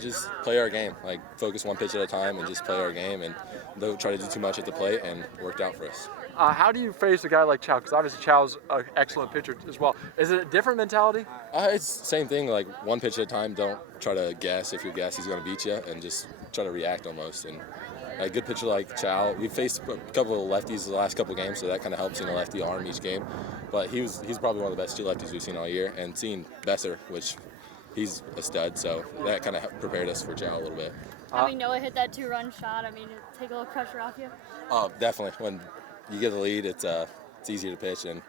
Just play our game, like focus one pitch at a time and just play our game and don't try to do too much at the plate, and it worked out for us. How do you face a guy like Chow? Because obviously Chow's an excellent pitcher as well. Is it a different mentality? It's the same thing, like one pitch at a time. Don't try to guess. If you guess, he's going to beat you, and just try to react almost. And a good pitcher like Chow, we've faced a couple of lefties the last couple of games, so that kind of helps in a lefty arm each game. But he's probably one of the best two lefties we've seen all year, and seeing Besser, which he's a stud, so that kind of prepared us for Chow a little bit. Having Noah hit that 2-run shot, I mean, take a little pressure off you? Oh, definitely. When you get the lead, it's easier to pitch. And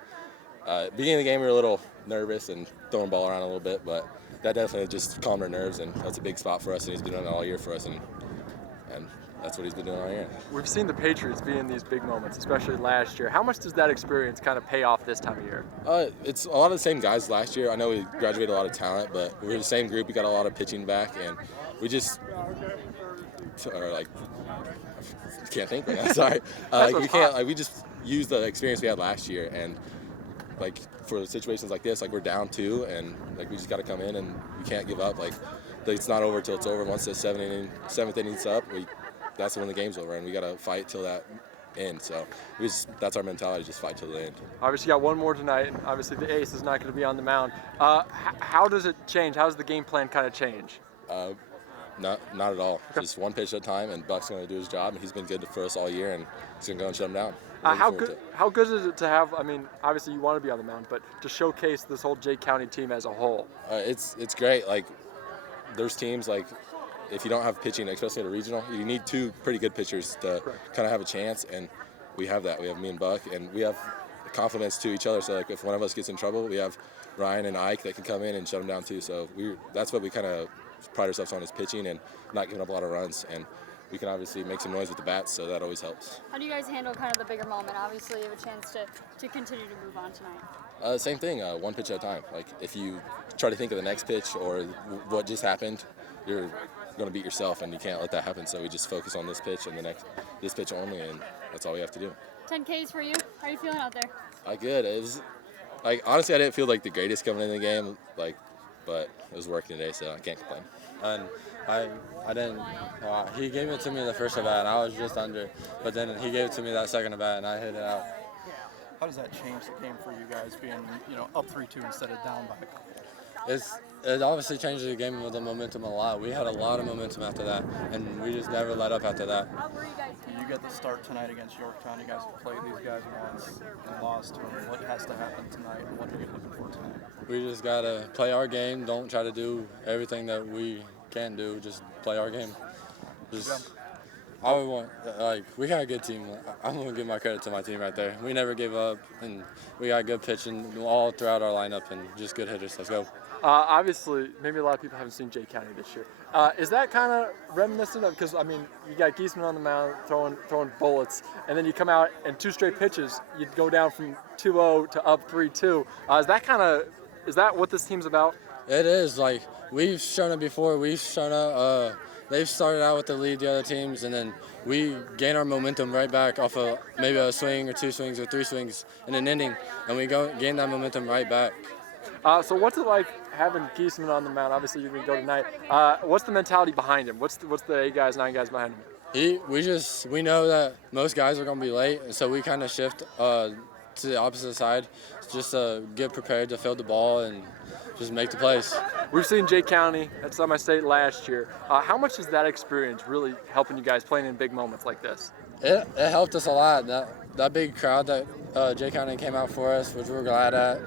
beginning of the game, we were a little nervous and throwing the ball around a little bit, but that definitely just calmed our nerves, and that's a big spot for us, and he's been doing it all year for us, and that's what he's been doing all year. We've seen the Patriots be in these big moments, especially last year. How much does that experience kind of pay off this time of year? It's a lot of the same guys last year. I know we graduated a lot of talent, but we're the same group. We got a lot of pitching back, and we just can't think right now. Sorry, we just use the experience we had last year, and like for situations like this, like we're down 2, and like we just got to come in, and we can't give up. Like it's not over till it's over. Once the seventh inning's up, that's when the game's over, and we got to fight till that end. So that's our mentality, just fight till the end. Obviously, you got one more tonight, and obviously the ace is not going to be on the mound. How does it change? How does the game plan kind of change? Not at all. Okay. Just one pitch at a time, and Buck's going to do his job, and he's been good for us all year, and he's going to go and shut him down. How good is it to have? I mean, obviously you want to be on the mound, but to showcase this whole Jay County team as a whole. It's great. Like there's teams like, if you don't have pitching, especially at a regional, you need 2 pretty good pitchers to kind of have a chance, and we have that. We have me and Buck, and we have confidence to each other. So like if one of us gets in trouble, we have Ryan and Ike that can come in and shut them down too. So that's what we kind of pride ourselves on, is pitching and not giving up a lot of runs. And we can obviously make some noise with the bats, so that always helps. How do you guys handle kind of the bigger moment? Obviously, you have a chance to continue to move on tonight. Same thing, one pitch at a time. Like if you try to think of the next pitch or what just happened, you're going to beat yourself, and you can't let that happen. So we just focus on this pitch and this pitch only, and that's all we have to do. 10 Ks for you. How are you feeling out there? Good. It was like, honestly, I didn't feel like the greatest coming in the game, but it was working today, so I can't complain. And I didn't. He gave it to me the first at bat, and I was just under. But then he gave it to me that second at bat, and I hit it out. How does that change the game for you guys, being up 3-2 instead of down by a couple? It obviously changes the game with the momentum a lot. We had a lot of momentum after that, and we just never let up after that. You get the start tonight against Yorktown. You guys have played these guys once and lost to them. What has to happen tonight, and what are you looking for tonight? We just got to play our game. Don't try to do everything that we can do. Just play our game. We got a good team. I'm going to give my credit to my team right there. We never give up, and we got good pitching all throughout our lineup and just good hitters. Let's go. Obviously, maybe a lot of people haven't seen Jay County this year. Is that kind of reminiscent of, because I mean, you got Geesaman on the mound throwing bullets, and then you come out and 2 straight pitches, you'd go down from 2-0 to up 3-2. Is that what this team's about? It is. Like, we've shown it before. We've shown it. They've started out with the lead, the other teams, and then we gain our momentum right back off of maybe a swing or 2 swings or 3 swings in an inning, and we gain that momentum right back. So what's it like having Geesaman on the mound? Obviously, you're going to go tonight. What's the mentality behind him? What's the 8 guys, 9 guys behind him? We know that most guys are going to be late, and so we kind of shift to the opposite side just to get prepared to field the ball and just make the plays. We've seen Jay County at semi-state last year. How much is that experience really helping you guys playing in big moments like this? It helped us a lot. That big crowd that Jay County came out for us, which we're glad at.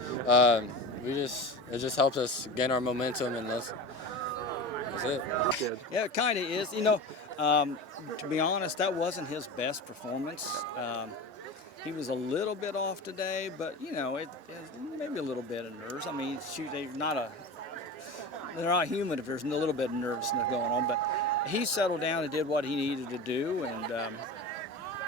It just helps us gain our momentum, and that's it. Good. Yeah, it kind of is. To be honest, that wasn't his best performance. He was a little bit off today, but it maybe a little bit of nerves. I mean, shoot, they're not human if there's a little bit of nervousness going on. But he settled down and did what he needed to do, and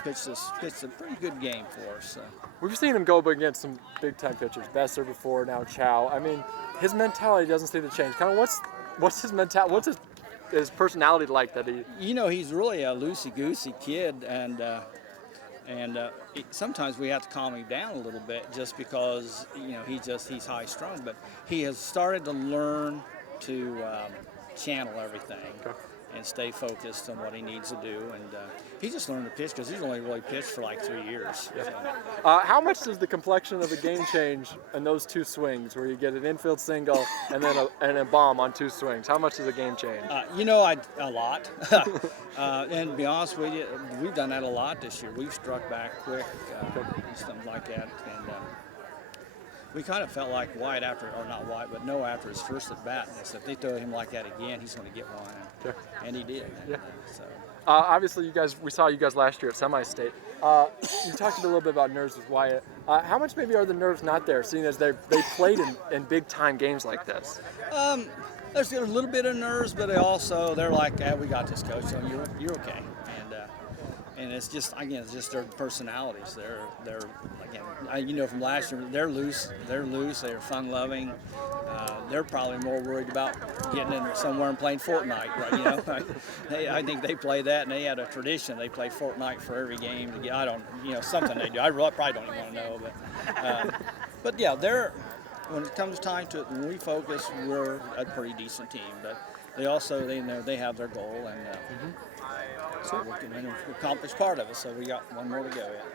pitched a pretty good game for us. So. We've seen him go up against some big-time pitchers, Besser before, now Chow. I mean, his mentality doesn't seem to change. Kind of what's his mentality? What's his personality like that he? He's really a loosey-goosey kid, and sometimes we have to calm him down a little bit just because he's high strung. But he has started to learn to channel everything and stay focused on what he needs to do. And he just learned to pitch because he's only really pitched for like 3 years. So. How much does the complexion of the game change in those two swings, where you get an infield single and then a bomb on 2 swings? How much does the game change? A lot. And to be honest with you, we've done that a lot this year. We've struck back quick and stuff like that. And we kind of felt like Wyatt after his first at bat, and said if they throw him like that again, he's going to get one. And he did. Yeah. So. Obviously, we saw you guys last year at semi-state. You talked a little bit about nerves with Wyatt. How much maybe are the nerves not there, seeing as they played in big-time games like this? There's a little bit of nerves, but they're like, we got this, coach, so you're okay. And it's just their personalities. They're again, from last year, they're loose, they're fun-loving. They're probably more worried about getting in somewhere and playing Fortnite, right? I think they play that, and they had a tradition. They play Fortnite for every game. Something they do. I probably don't even want to know, but yeah, when it comes time to it, when we focus, we're a pretty decent team. But they know they have their goal, and so we can accomplish part of it. So we got one more to go yet.